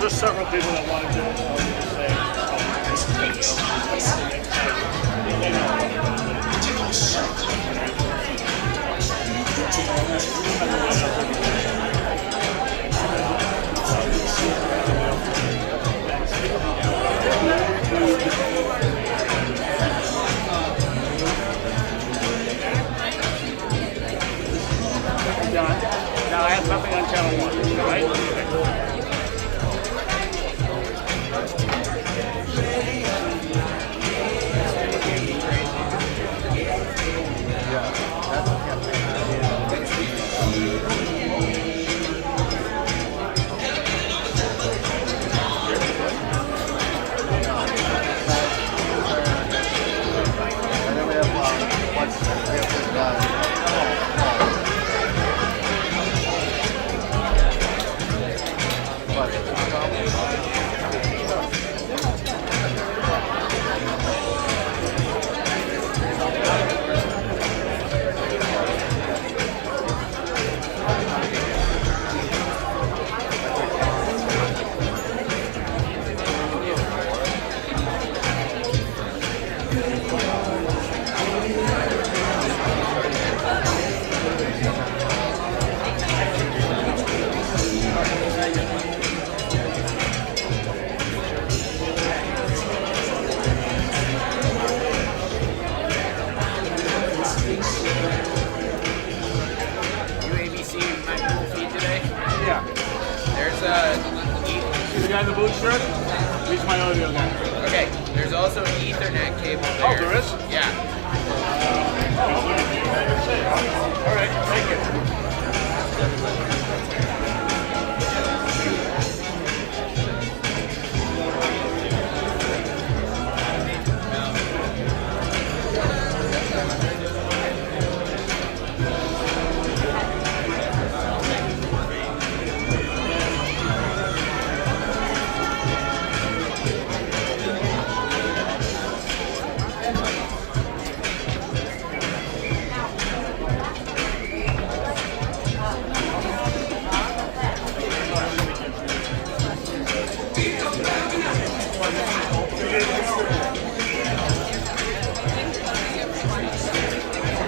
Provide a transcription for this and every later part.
There's several people that want to do it. Now I have nothing on channel 1, right? The guy in the blue shirt? He's my audio guy. Okay, there's also an Ethernet cable there. Oh, there is? Yeah. All right, take it.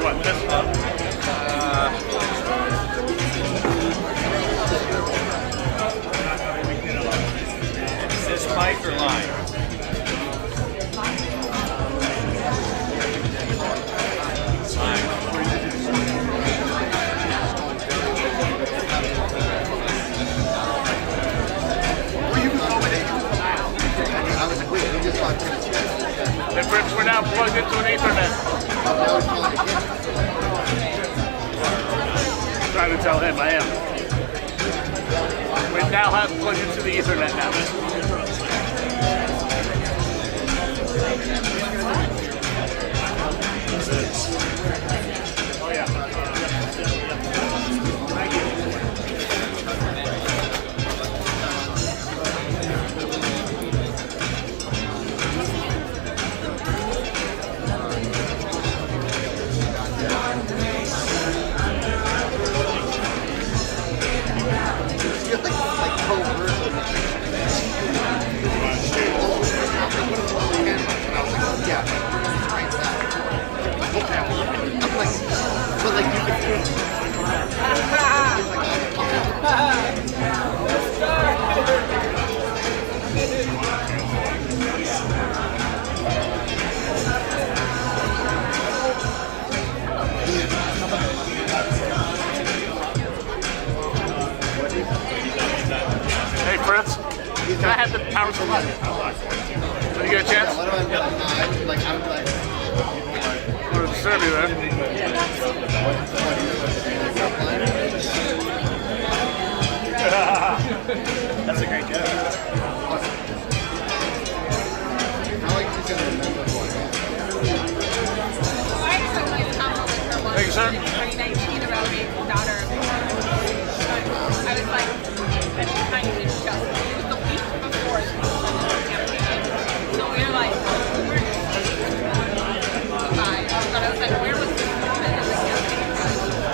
What, this one? Is this mic or line? The bricks were now plugged into an Ethernet. I'm trying to tell him I am. We now have plugged into the Ethernet now. Oh yeah. Thank you. Hey Fritz, can I have the power supply? Did you get a chance? What do I get? Like, I'm like, I'm going to serve you there. that's a great joke. How like she's gonna remember what? Thank you, sir. 2019 about a daughter. I was like, and she kind of did just, it was the week before the campaign. So we were like, where is she? But I was like, where was the woman in the campaign?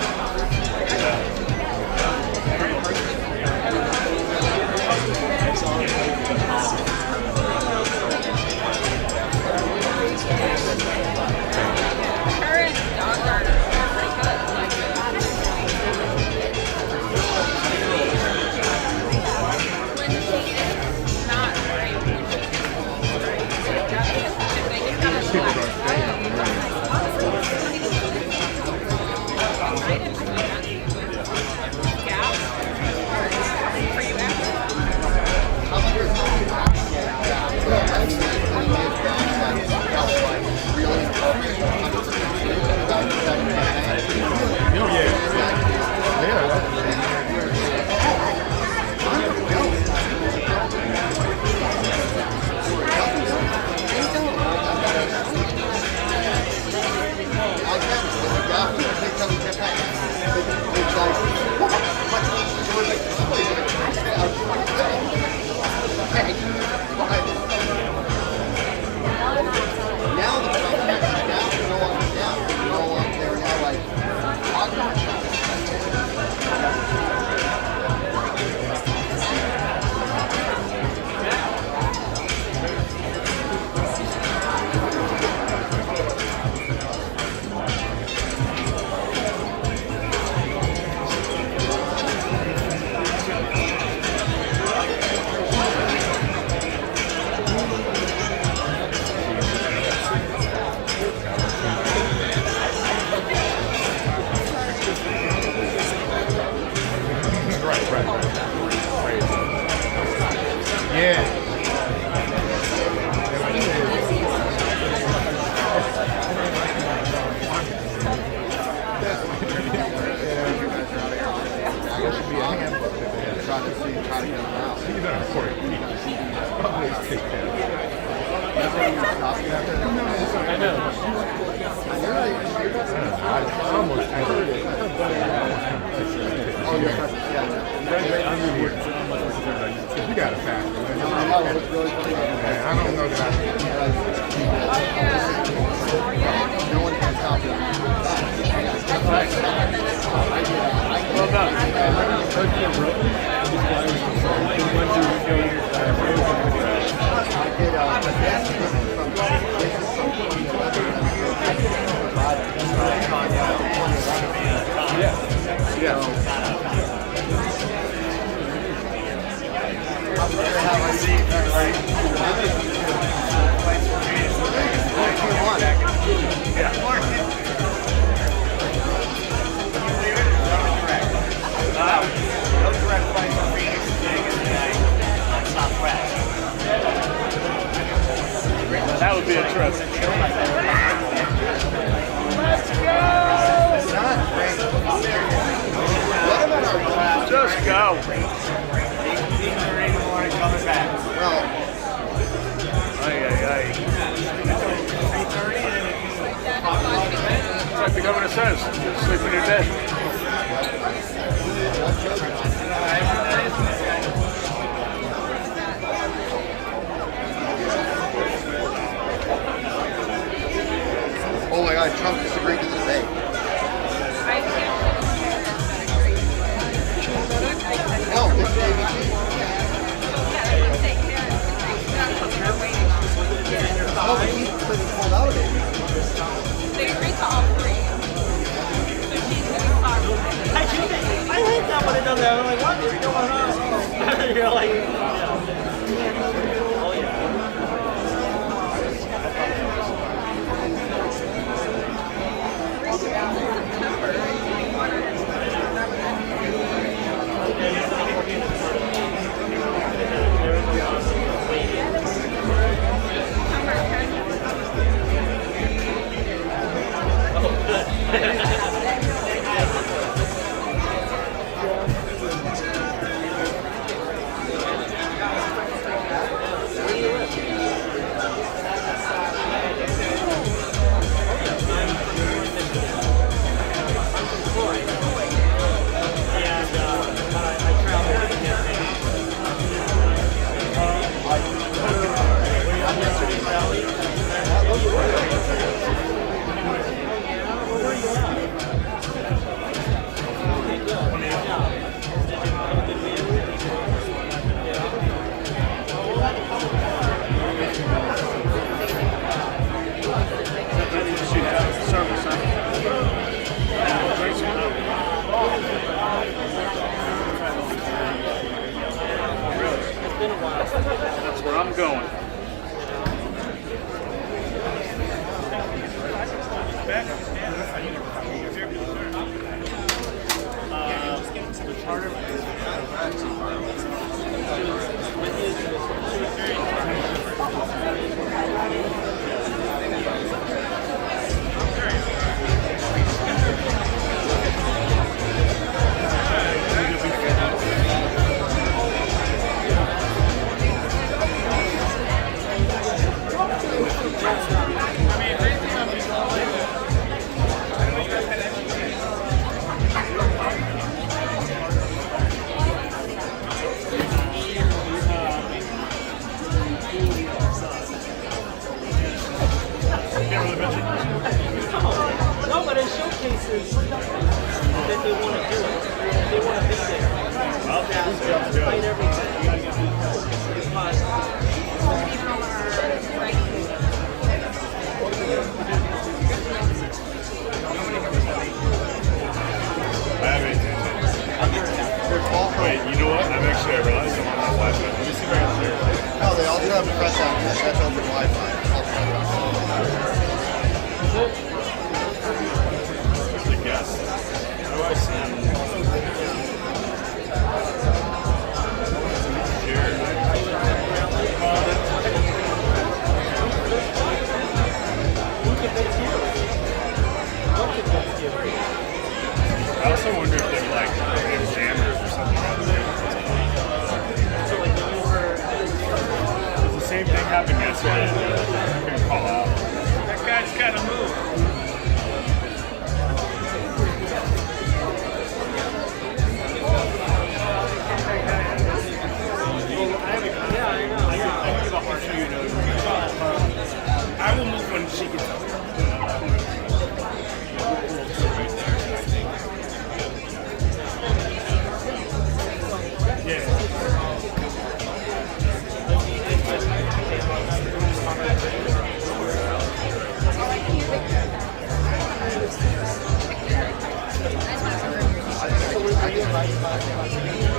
Well done. That would be a trip. Just go. Well, It's like the governor says, just sleep in your bed. oh my God, Trump disagreed to the debate. No, this is ABC. No, but he pulled out of it. They agreed to all three. So she's going to talk. I hate that when it does that. I'm like, what is going on? You're like, oh yeah. That's where I'm going. No, but it showcases that they want to do it. They want to be there. Despite everything. Wait, you know what? I'm actually, I realized I'm on my Wi-Fi. Let me see if I can share it. No, they all do have to press that. That's open Wi-Fi. I guess. How do I send? I also wonder if they're like examiners or something. The same thing happened yesterday. I couldn't call out. That guy's got to move. I will move when she gets up. The question is, do I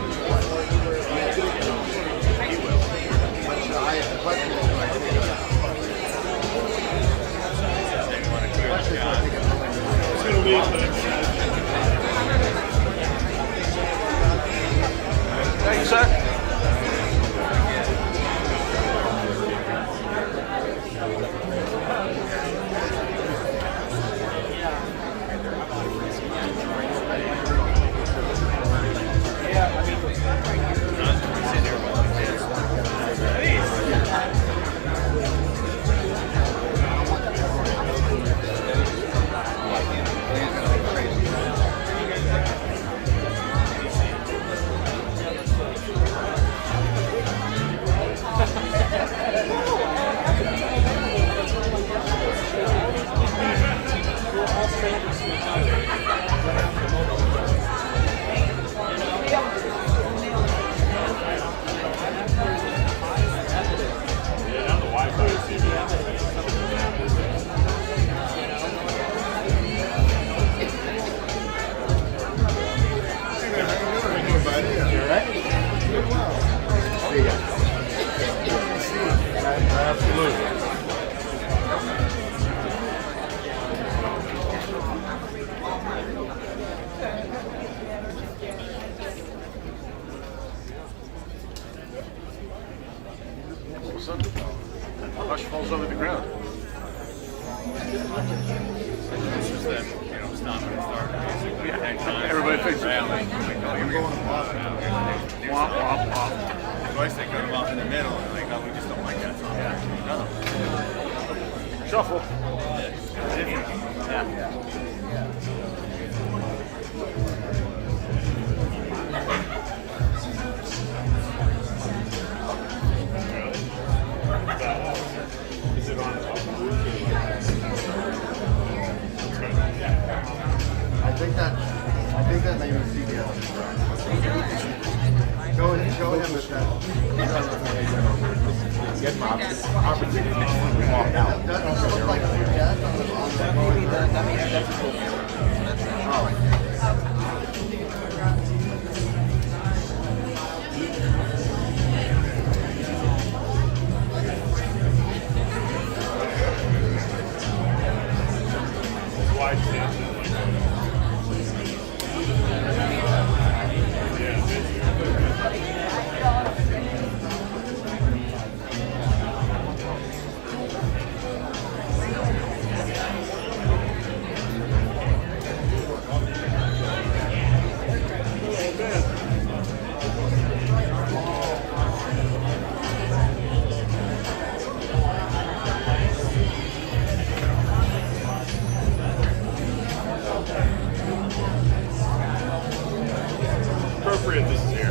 take it? It's going to leave, but Thank you, sir. Hush falls over the ground. it's just them, stopping and starting basically. Yeah, everybody thinks that. Womp, womp, womp. Twice they cut them off in the middle, and like, oh, we just don't like that song. No. Shuffle. Different. Yeah. Is it on? I think that made me see the other. Show him that. Get my opportunity to walk out. That doesn't look like that doesn't look Wide stance. Appropriate this is here.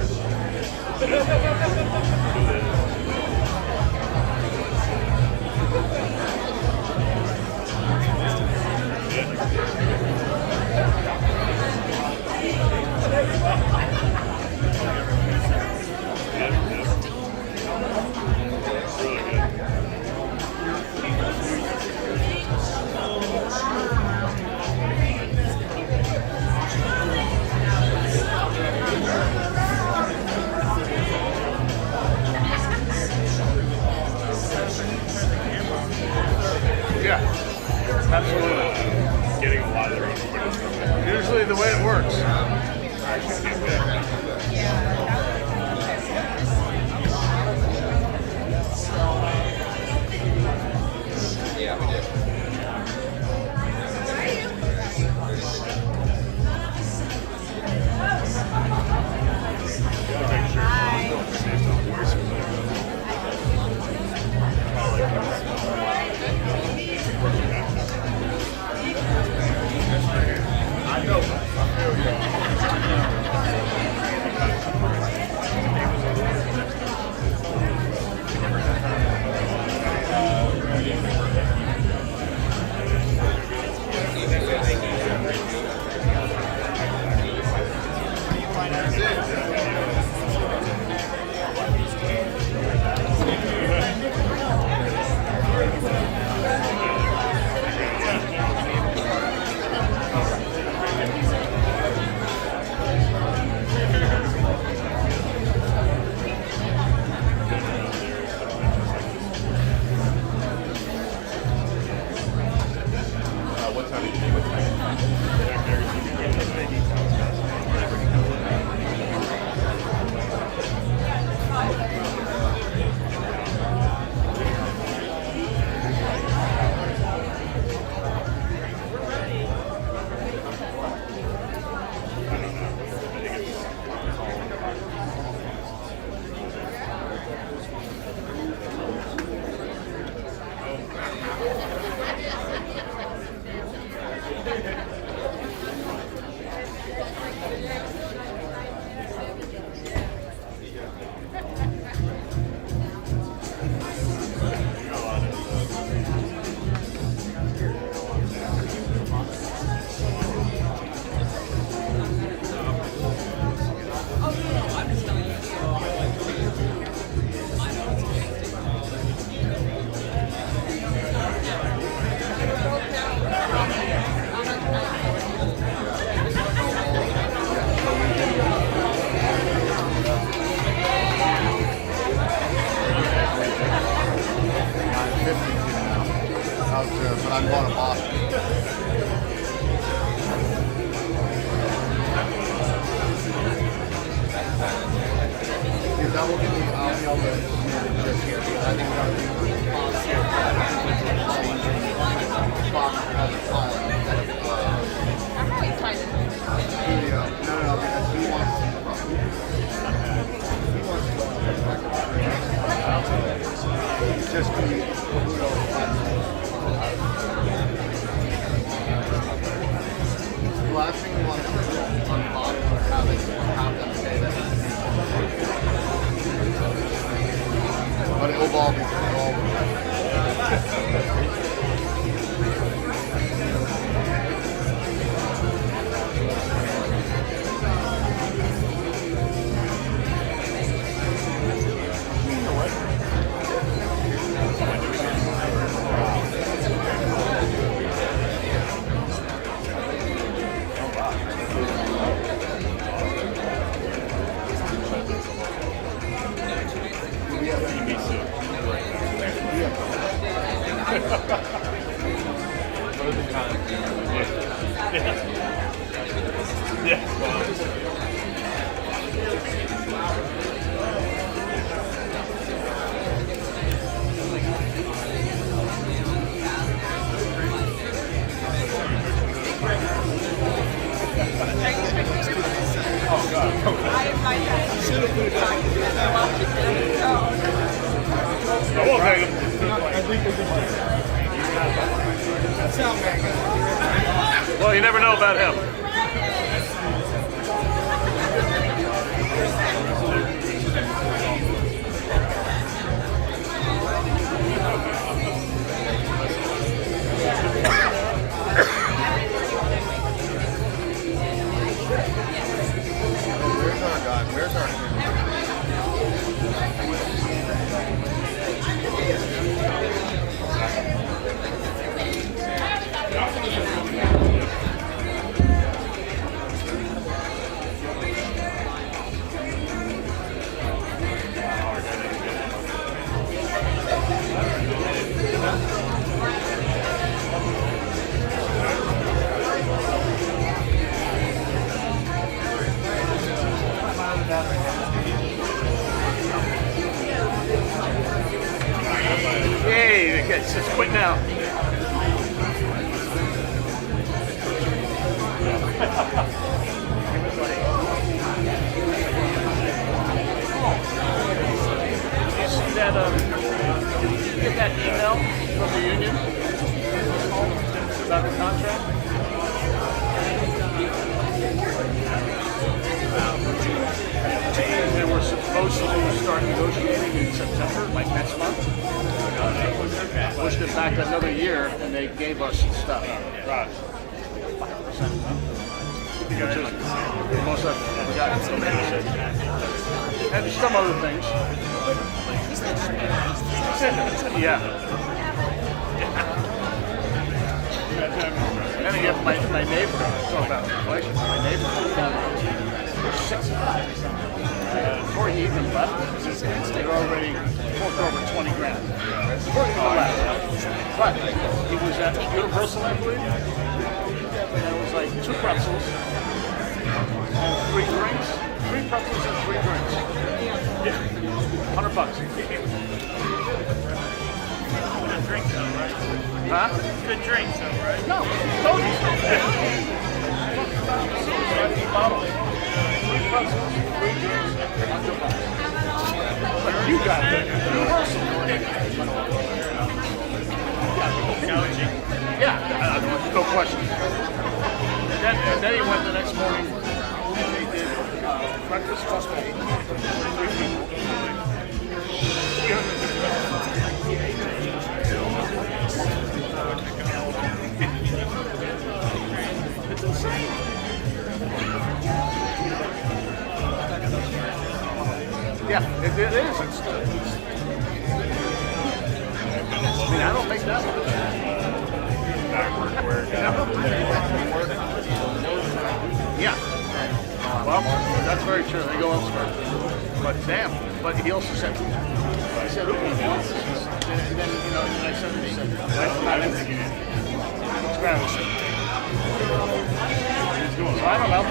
Yeah. Absolutely. Getting a lot of their own footage. Usually the way it works. I know. know that just here. I think we gotta be Fox has a file instead of I'm always trying to studio. No, because he wants to. He wants to. Just be the last thing we want to do on Fox is have them say that. But it will all be Well, you never know about him. Where's our guy? Where's our Yay, it's just quit now. Did you see that, did you get that email from the union about the contract? They were supposed to start negotiating in September, like next month. Pushed it back another year, and they gave us stuff. Right. 5%. Which is most of it we got from the and some other things. Yeah. And again, my neighbor, talk about inflation, my neighbor was 65. Before he even left, they were already forked over 20 grand. Before he even left. But he was at Universal, I believe. And it was like 2 pretzels and 3 drinks. 3 pretzels and 3 drinks. Yeah. $100. Good drink though, right? Huh? Good drink though, right? No, told you. Bottles. 3 pretzels, 3 drinks, $100. But you got it. Universal. Yeah, no question. And then he went the next morning. They did breakfast plus pay for 3 people. It's insane. Yeah, it is. I mean, I don't make that much. Yeah. Well, that's very true. They go elsewhere. But damn. But he also said, he said, who wants this? And then, you know, I said, it's Travis. So I don't know.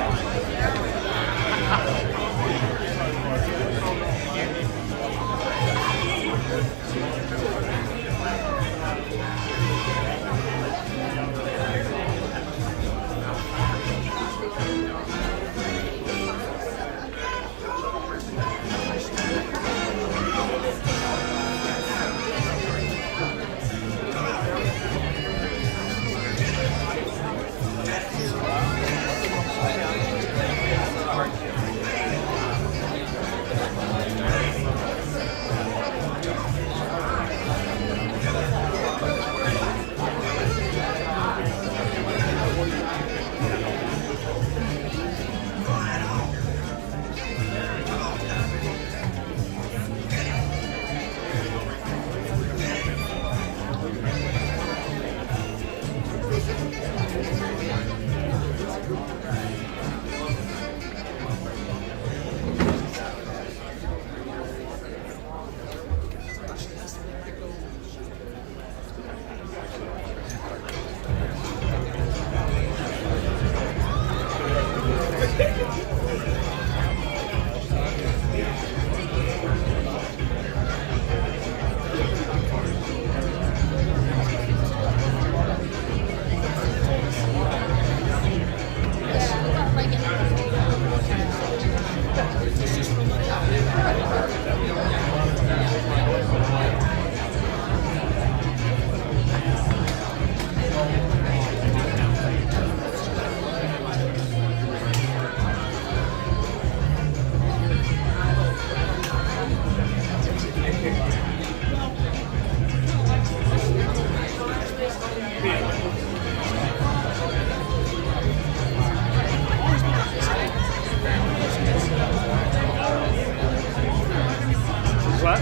What?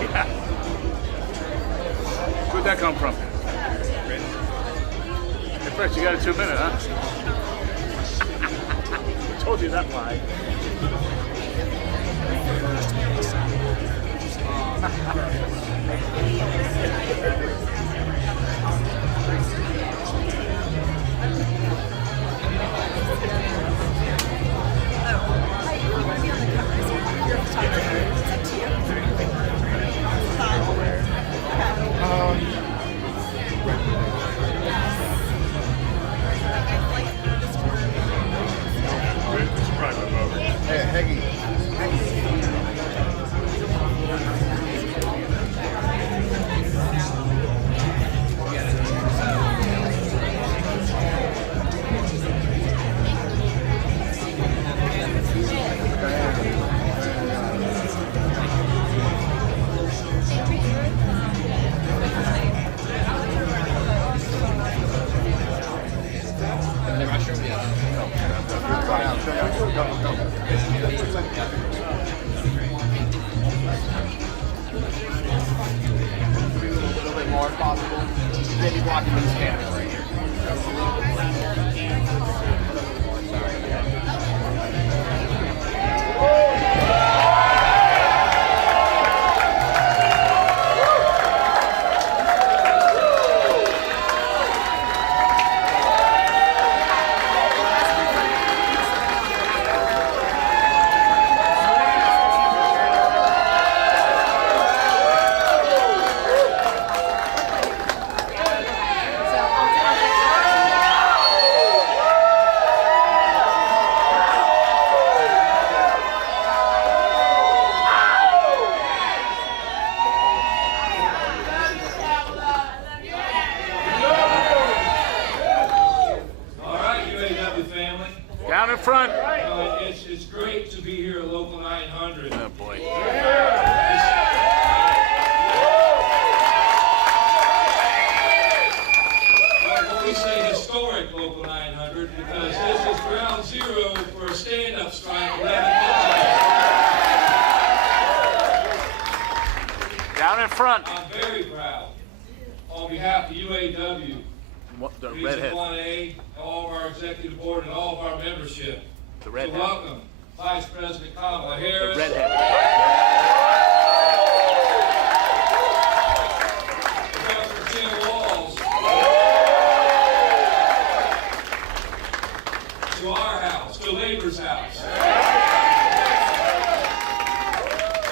Yeah. Where'd that come from? Hey, Fritz, you got a 2 minute, huh? I told you that lie. Hey, a little bit more if possible. Maybe blocking the scanner right here. Down in front. It's great to be here at Local 900. Oh boy. Well, we say historic Local 900 because this is ground zero for a stand-up strike 11 Down in front. I'm very proud, on behalf of UAW, The Region redhead. 1A, all of our executive board, and all of our membership, The to redhead. welcome Vice President Kamala The Harris, redhead. Dr. Tim Walz, to our house, to Labor's house.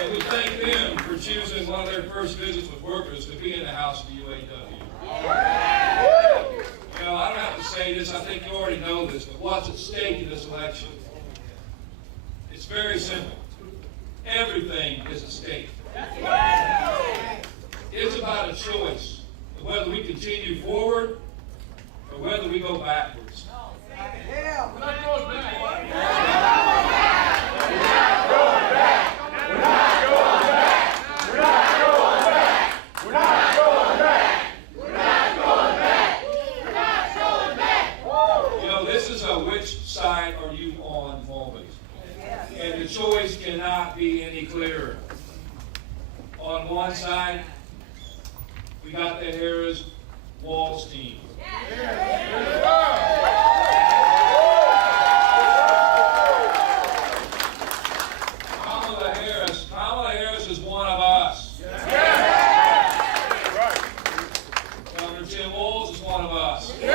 And we thank them for choosing one of their first visits with workers to be in the house of the UAW. You know, I don't have to say this, I think you already know this, but what's at stake in this election? It's very simple. Everything is at stake. It's about a choice of whether we continue forward or whether we go backwards. You know, this is a which side are you on moment. And the choice cannot be any clearer. On one side, we got the Harris Walz team. Kamala Harris is one of us. Governor Tim Walz is one of us. You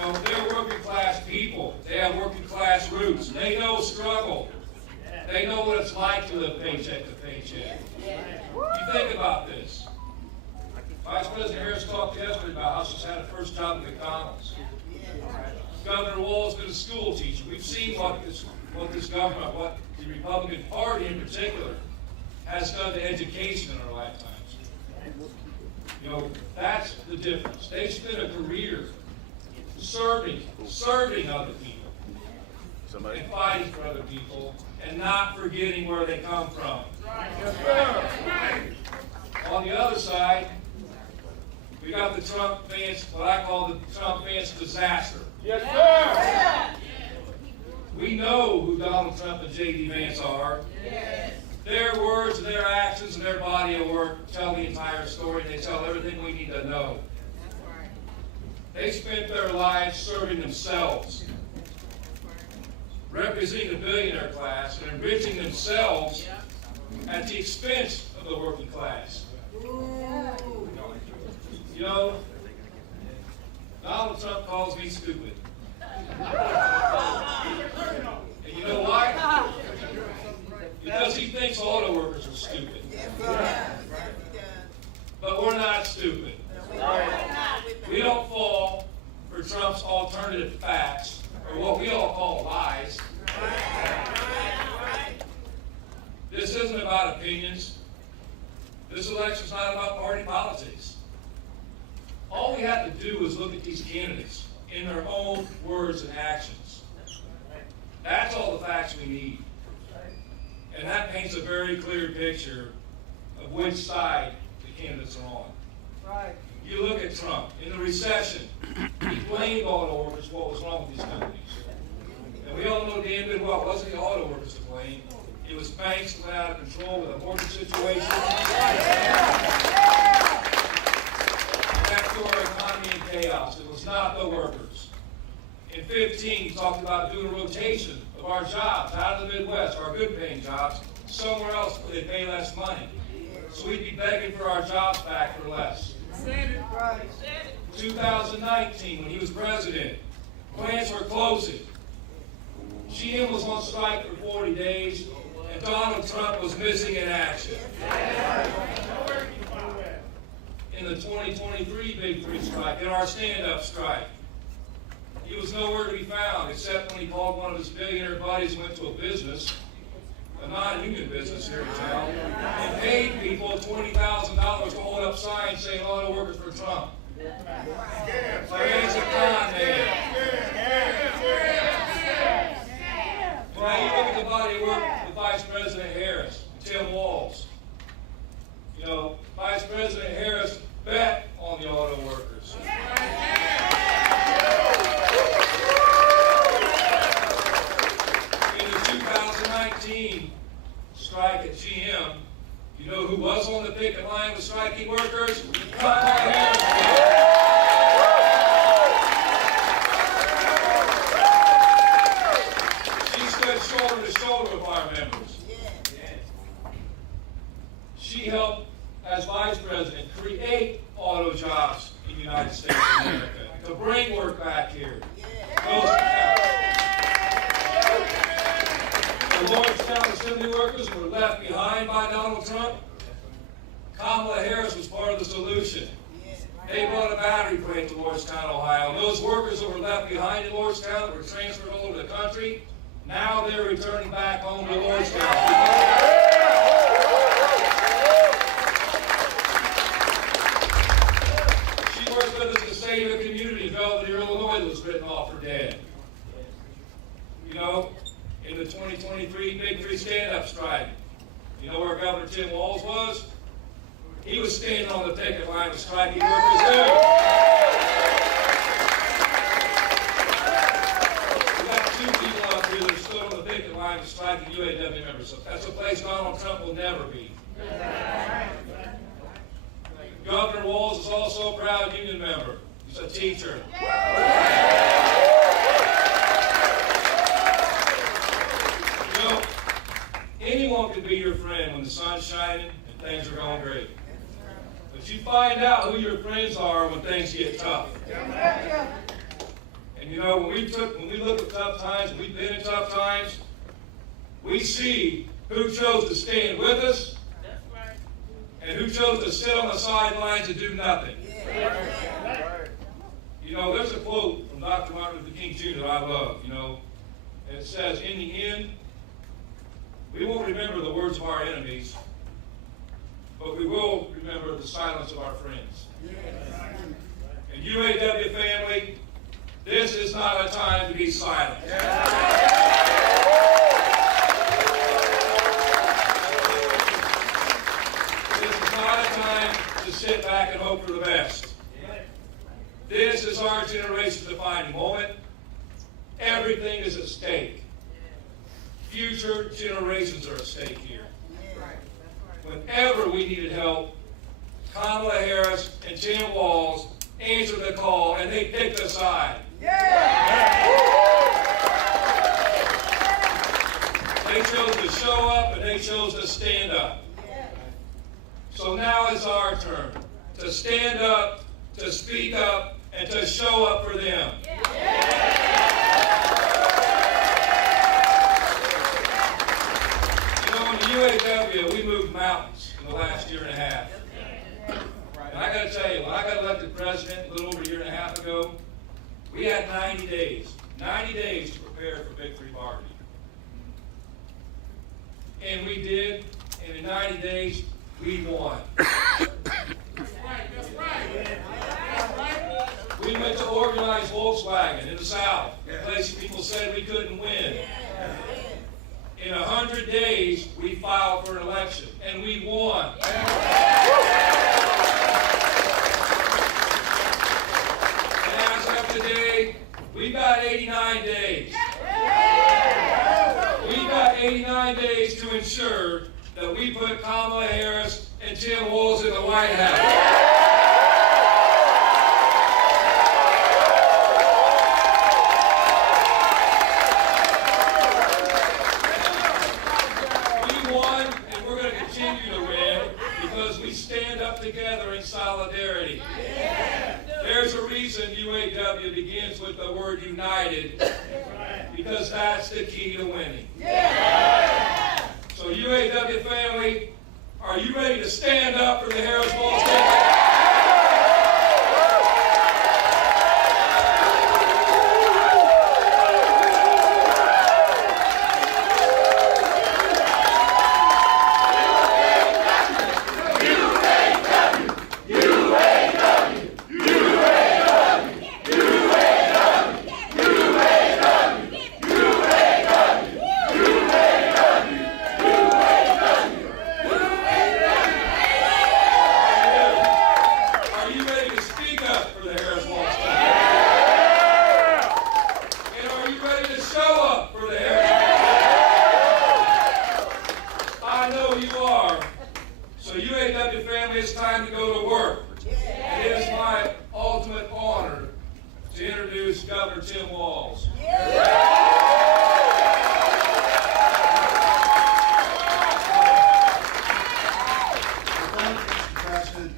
know, they're working class people. They have working class roots. They know struggle. They know what it's like to live paycheck to paycheck. You think about this. Vice President Harris talked yesterday about how she's had a first job at McDonald's. McDonald's. Governor Walz been a school teacher. We've seen what this government, what the Republican Party in particular, has done to education in our lifetimes. You know, that's the difference. They spent a career serving other people, and fighting for other people, and not forgetting where they come from. On the other side, we got the Trump fans, what I call the Trump fans disaster. Yes, sir. We know who Donald Trump and J.D. Vance are. Yes. Their words, their actions, and their body of work tell the entire story. They tell everything we need to know. That's right. They spent their lives serving themselves, representing the billionaire class, and enriching themselves at the expense of the working class. You know, Donald Trump calls me stupid. And you know why? Because he thinks auto workers are stupid. But we're not stupid. We don't fall for Trump's alternative facts, or what we all call lies. This isn't about opinions. This election's not about party politics. All we have to do is look at these candidates in their own words and actions. That's all the facts we need. And that paints a very clear picture of which side the candidates are on. Right. You look at Trump. In the recession, he blamed auto workers for what was wrong with these companies. And we all know damn good well it wasn't the auto workers to blame. It was banks that went out of control with a mortgage situation. That threw our economy in chaos. It was not the workers. In 15, he talked about doing a rotation of our jobs out of the Midwest, our good-paying jobs, somewhere else where they pay less money. So we'd be begging for our jobs back for less. 2019, when he was president, plants were closing. GM was on strike for 40 days, and Donald Trump was missing in action. In the 2023 Big Three strike, in our stand-up strike, he was nowhere to be found, except when he called one of his billionaire buddies and went to a business, a non-union business here in town, and paid people $20,000 to hold up signs saying auto workers for Trump. So he's a con man. Now you look at the body of work with Vice President Harris, Tim Walz. You know, Vice President Harris bet on the auto workers. In the 2019 strike at GM, you know who was on the picket line with striking workers? Kamala Harris. She stood shoulder to shoulder with our members. She helped, as Vice President, create auto jobs in the United States of America, to bring work back here. The Lordstown assembly workers were left behind by Donald Trump. Kamala Harris was part of the solution. They brought a battery plant to Lordstown, Ohio. And those workers that were left behind in Lordstown were transferred all over the country. Now they're returning back home to Lordstown. With us to save a community in Belvedere, Illinois that was written off for dead. You know, in the 2023 Big Three stand-up strike, you know where Governor Tim Walz was? He was standing on the picket line with striking workers too. We got two people up here that are still on the picket line with striking UAW members. So that's a place Donald Trump will never be. Governor Walz is also a proud union member. He's a teacher. You know, anyone can be your friend when the sun's shining and things are going great. But you find out who your friends are when things get tough. And you know, when we look at tough times, we've been in tough times, we see who chose to stand with us and who chose to sit on the sidelines and do nothing. You know, there's a quote from Dr. Martin Luther King Jr. that I love, you know. It says, in the end, we won't remember the words of our enemies, but we will remember the silence of our friends. And UAW family, this is not a time to be silent. This is not a time to sit back and hope for the best. This is our generation's defining moment. Everything is at stake. Future generations are at stake here. Whenever we needed help, Kamala Harris and Tim Walz answered the call, and they picked a side. They chose to show up, and they chose to stand up. So now it's our turn to stand up, to speak up, and to show up for them. You know, in the UAW, we moved mountains in the last year and a half. And I got to tell you, when I got elected president a little over a year and a half ago, we had 90 days to prepare for victory bargaining. And we did, and in 90 days, we won. We went to organize Volkswagen in the South, a place people said we couldn't win. In 100 days, we filed for an election, and we won. And as of today, we've got 89 days. We've got 89 days to ensure that we put Kamala Harris and Tim Walz in the White House. Together in solidarity. There's a reason UAW begins with the word united, because that's the key to winning. So UAW family, are you ready to stand up for the Harris-Walz campaign? It's time to go to work. And it is my ultimate honor to introduce Governor Tim Walz. Mr. President,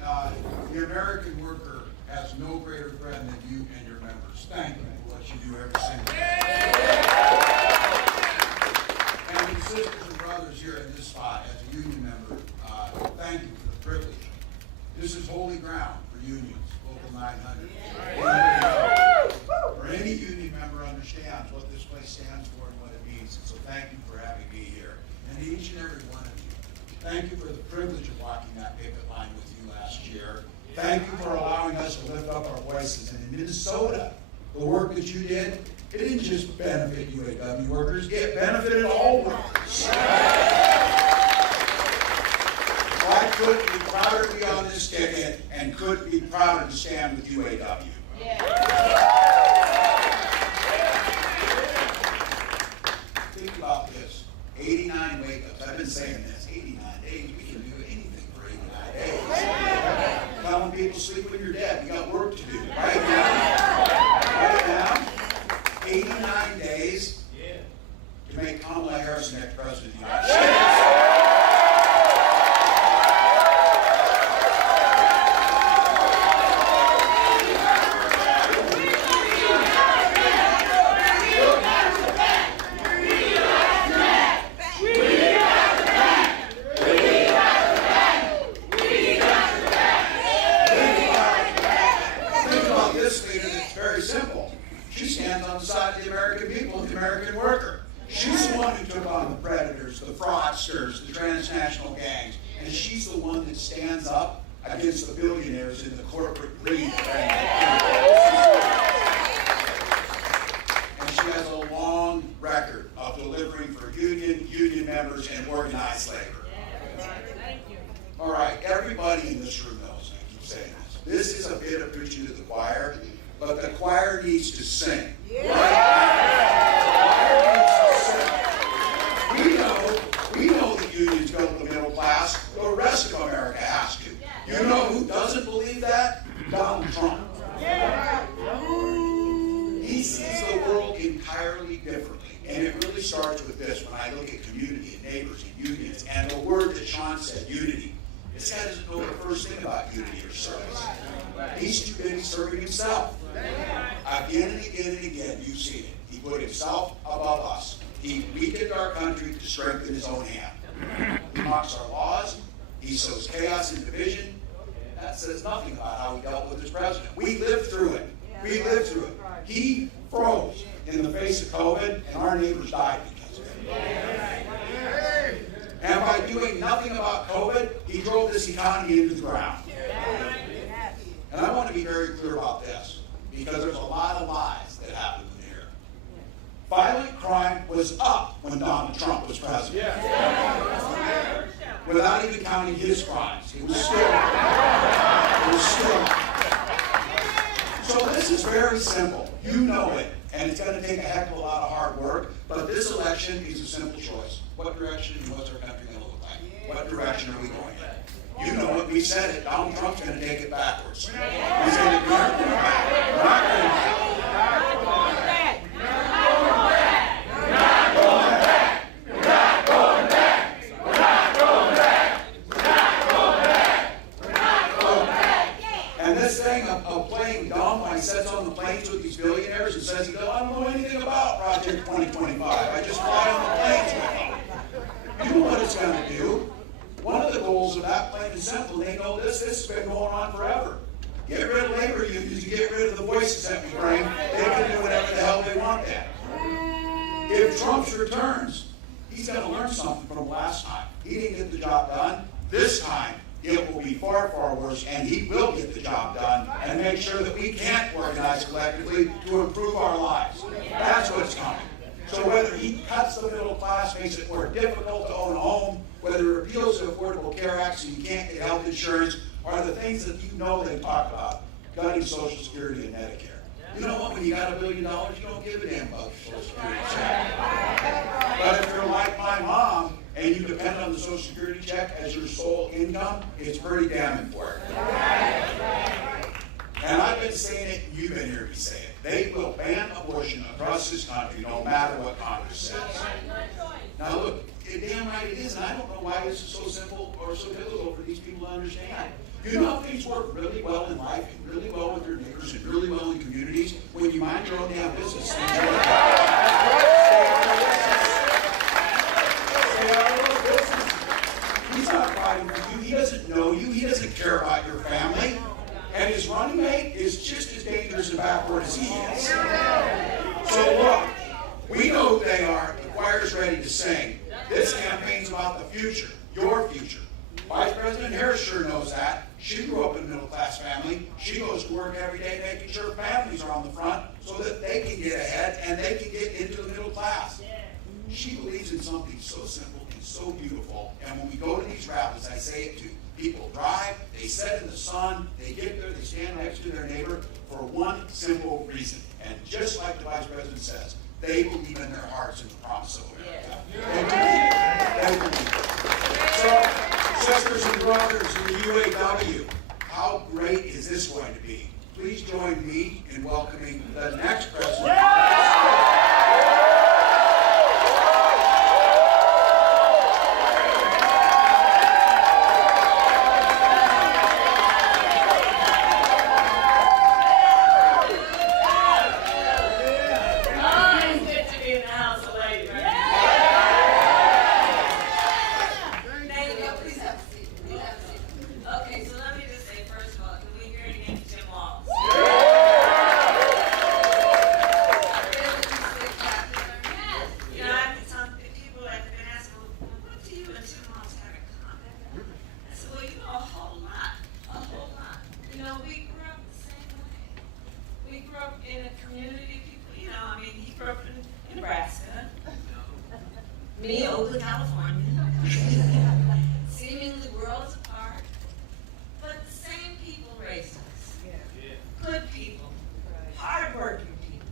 the American worker has no greater friend than you and your members. Thank you for what you do every single day. And the sisters and brothers here in this spot, as a union member, thank you for the privilege. This is holy ground for unions, Local 900. Or any union member understands what this place stands for and what it means. So thank you for having me here. And each and every one of you, thank you for the privilege of walking that picket line with you last year. Thank you for allowing us to lift up our voices. And in Minnesota, the work that you did, it didn't just benefit UAW workers, it benefited all workers. I couldn't be prouder to be on this ticket and couldn't be prouder to stand with UAW. Think about this, 89 wake-ups. I've been saying this, 89 days, we can do anything for 89 days. Telling people sleep when you're dead, you got work to do. Right now, 89 days to make Kamala Harris the next president of the United States. She stands on the side of the American people and the American worker. She's the one who took on the predators, the fraudsters, the transnational gangs, and she's the one that stands up against the billionaires in the corporate greed. And she has a long record of delivering for union members, and organized labor. All right, everybody in this room knows, I keep saying this. This is a bit of preaching to the choir, but the choir needs to sing. We know that unions built the middle class. The rest of America has to. You know who doesn't believe that? Donald Trump. He sees the world entirely differently. And it really starts with this. When I look at community and neighbors and unions, and the word that Sean said, unity. This guy doesn't know the first thing about unity or service. He's too busy serving himself. Again and again and again, you've seen it. He put himself above us. He weakened our country to strengthen his own hand. He mocks our laws. He sows chaos and division. That says nothing about how he dealt with his president. We lived through it. We lived through it. He froze in the face of COVID, and our neighbors died because of it. And by doing nothing about COVID, he drove this economy into the ground. And I want to be very clear about this, because there's a lot of lies that happened here. Violent crime was up when Donald Trump was president. Without even counting his crimes. It was still. So this is very simple. You know it, and it's going to take a heck of a lot of hard work, but this election is a simple choice. What direction and what's our country going to look like? What direction are we going in? You know it, we said it, Donald Trump's going to take it backwards. He's going to be back. We're not going back. Sits on the planes with these billionaires and says, I don't know anything about Project 2025. I just fly on the planes with them. You know what it's going to do? One of the goals of that plane is simple. They know this has been going on forever. Get rid of labor unions, get rid of the voices that we bring. They can do whatever the hell they want then. If Trump returns, he's going to learn something from last time. He didn't get the job done. This time, it will be far, far worse, and he will get the job done and make sure that we can't organize collectively to improve our lives. That's what's coming. So whether he cuts the middle class, makes it more difficult to own a home, whether he repeals the Affordable Care Act so you can't get health insurance, are the things that you know they talk about, gutting Social Security and Medicare. You know what? When you got $1 billion, you don't give a damn about your Social Security check. But if you're like my mom, and you depend on the Social Security check as your sole income, it's pretty damn important. And I've been saying it, and you've been hearing me say it. They will ban abortion across this country no matter what Congress says. Now look, damn right it is, and I don't know why this is so simple or so difficult for these people to understand. You know how things work really well in life, and really well with your neighbors, and really well in communities, when you mind your own damn business. He's not fighting for you. He doesn't know you. He doesn't care about your family. And his running mate is just as dangerous and backward as he is. So look, we know who they are. The choir's ready to sing. This campaign's about the future, your future. Vice President Harris sure knows that. She grew up in a middle-class family. She goes to work every day making sure families are on the front so that they can get ahead and they can get into the middle class. She believes in something so simple and so beautiful. And when we go to these rallies, I say it too. People drive, they sit in the sun, they get there, they stand next to their neighbor for one simple reason. And just like the Vice President says, they believe in their hearts in the promise of America. They believe it. So, sisters and brothers in the UAW, how great is this going to be? Please join me in welcoming the next president. me, Oakland, California, seemingly worlds apart, but the same people raised us. Good people, hardworking people,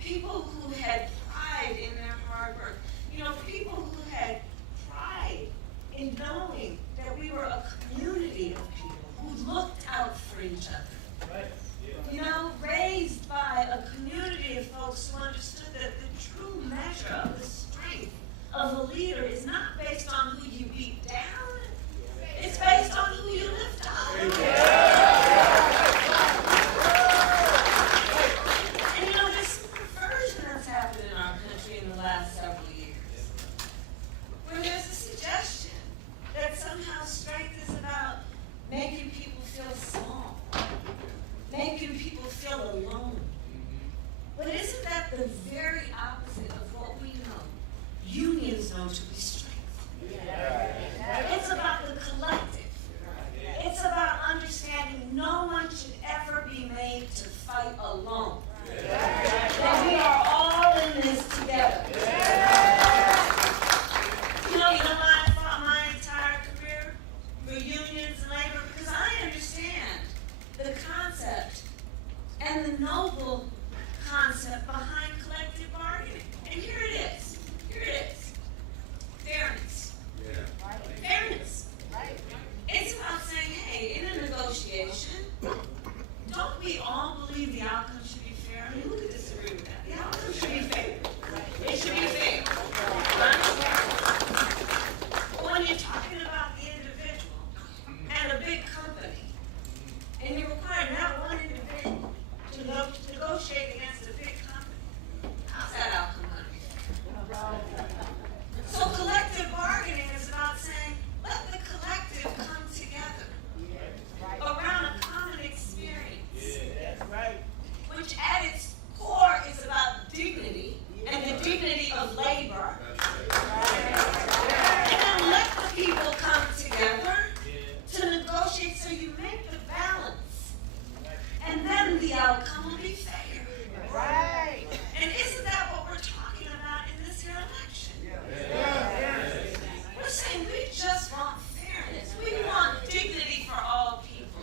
people who had pride in their hard work. You know, people who had pride in knowing that we were a community of people who looked out for each other. You know, raised by a community of folks who understood that the true measure of the strength of a leader is not based on who you beat down, it's based on who you lift up. And you know, there's some perversion that's happened in our country in the last several years, where there's a suggestion that somehow strength is about making people feel small, making people feel alone. But isn't that the very opposite of what we know unions know to be strength? It's about the collective. It's about understanding no one should ever be made to fight alone. That we are all in this together. You know why I fought my entire career for unions and labor? Because I understand the concept and the noble concept behind collective bargaining. And here it is. Here it is. Fairness. Fairness. It's about saying, hey, in a negotiation, don't we all believe the outcome should be fair? I mean, who could disagree with that? The outcome should be fair. It should be fair. Right? But when you're talking about the individual and a big company, and you require not one individual to negotiate against a big company, how's that outcome going to be fair? So collective bargaining is about saying, let the collective come together around a common experience, which at its core is about dignity and the dignity of labor. And then let the people come together to negotiate so you make the balance. And then the outcome will be fair. And isn't that what we're talking about in this here election? We're saying we just want fairness. We want dignity for all people.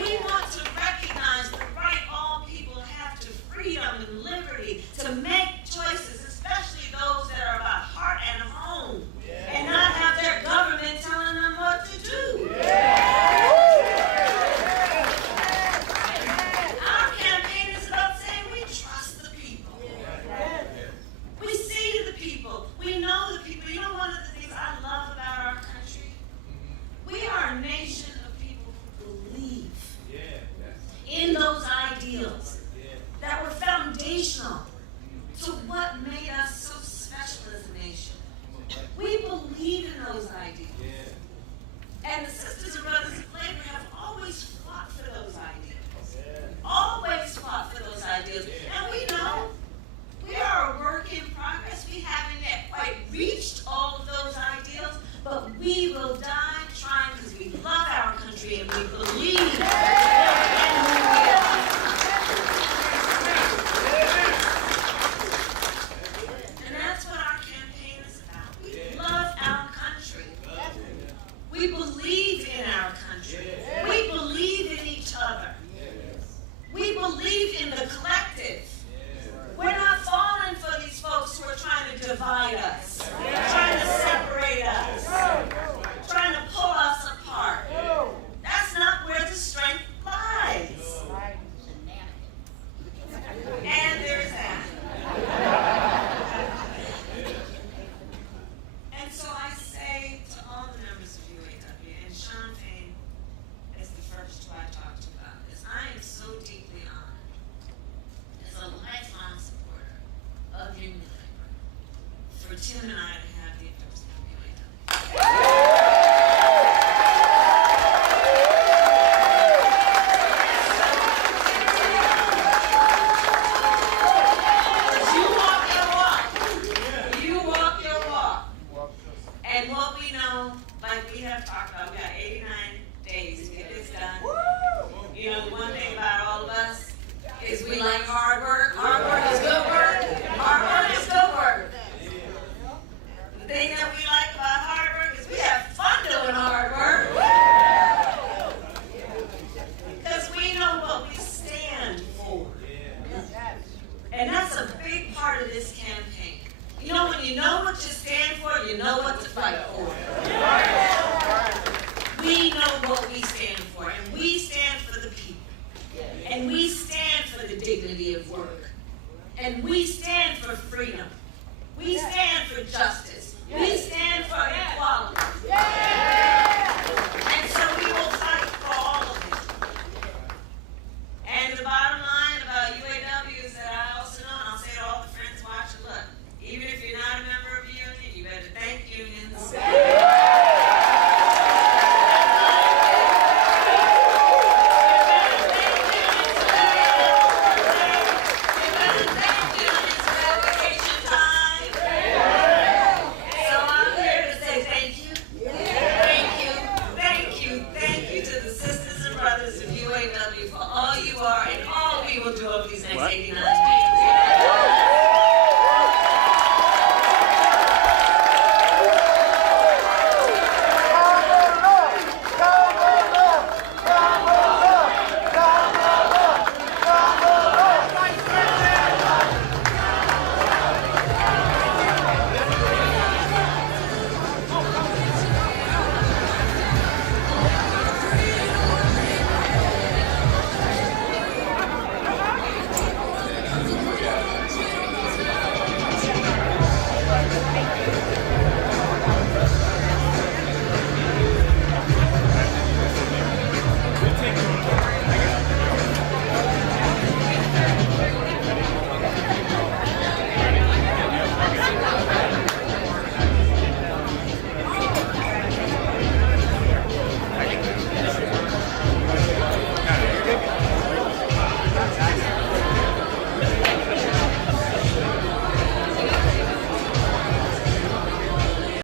We want to recognize the right all people have to freedom and liberty to make choices, especially those that are about heart and home, and not have their government telling them what to do. Our campaign is about saying we trust the people. We see the people. We know the people. You know, one of the things I love about our country? We are a nation of people who believe in those ideals that were foundational to what made us so special as a nation. We believe in those ideals. And the sisters and brothers of labor have always fought for those ideals. Always fought for those ideals. And we know we are a work in progress. We haven't yet quite reached all of those ideals, but we will die trying because we love our country and we believe in who we are. And that's what our campaign is about. We love our country. We believe in our country. We believe in each other. We believe in the collective. We're not falling for these folks who are trying to divide us, trying to separate us, trying to pull us apart. That's not where the strength lies. And there's that. And so I say to all the members of UAW, and Sean Payne is the first who I talked to about this, I am so deeply honored as a lifelong supporter of union labor for Tim and I to have the endorsement of UAW. You walk your walk. And what we know, like we have talked about, we got 89 days to get this done. You know, the one thing about all of us is we like hard work. Hard work is good work. Hard work is good work. And that's a big part of this campaign. You know, when you know what you stand for, you know what to fight for. We know what we stand for, and we stand for the people. And we stand for the dignity of work. And we stand for freedom. We stand for justice. We stand for equality. And so we will fight for all of it. And the bottom line about UAW is that I also know, and I'll say to all the friends watching, look, even if you're not a member of a union, you better thank unions. For all you are and all we will do over these next 89 days.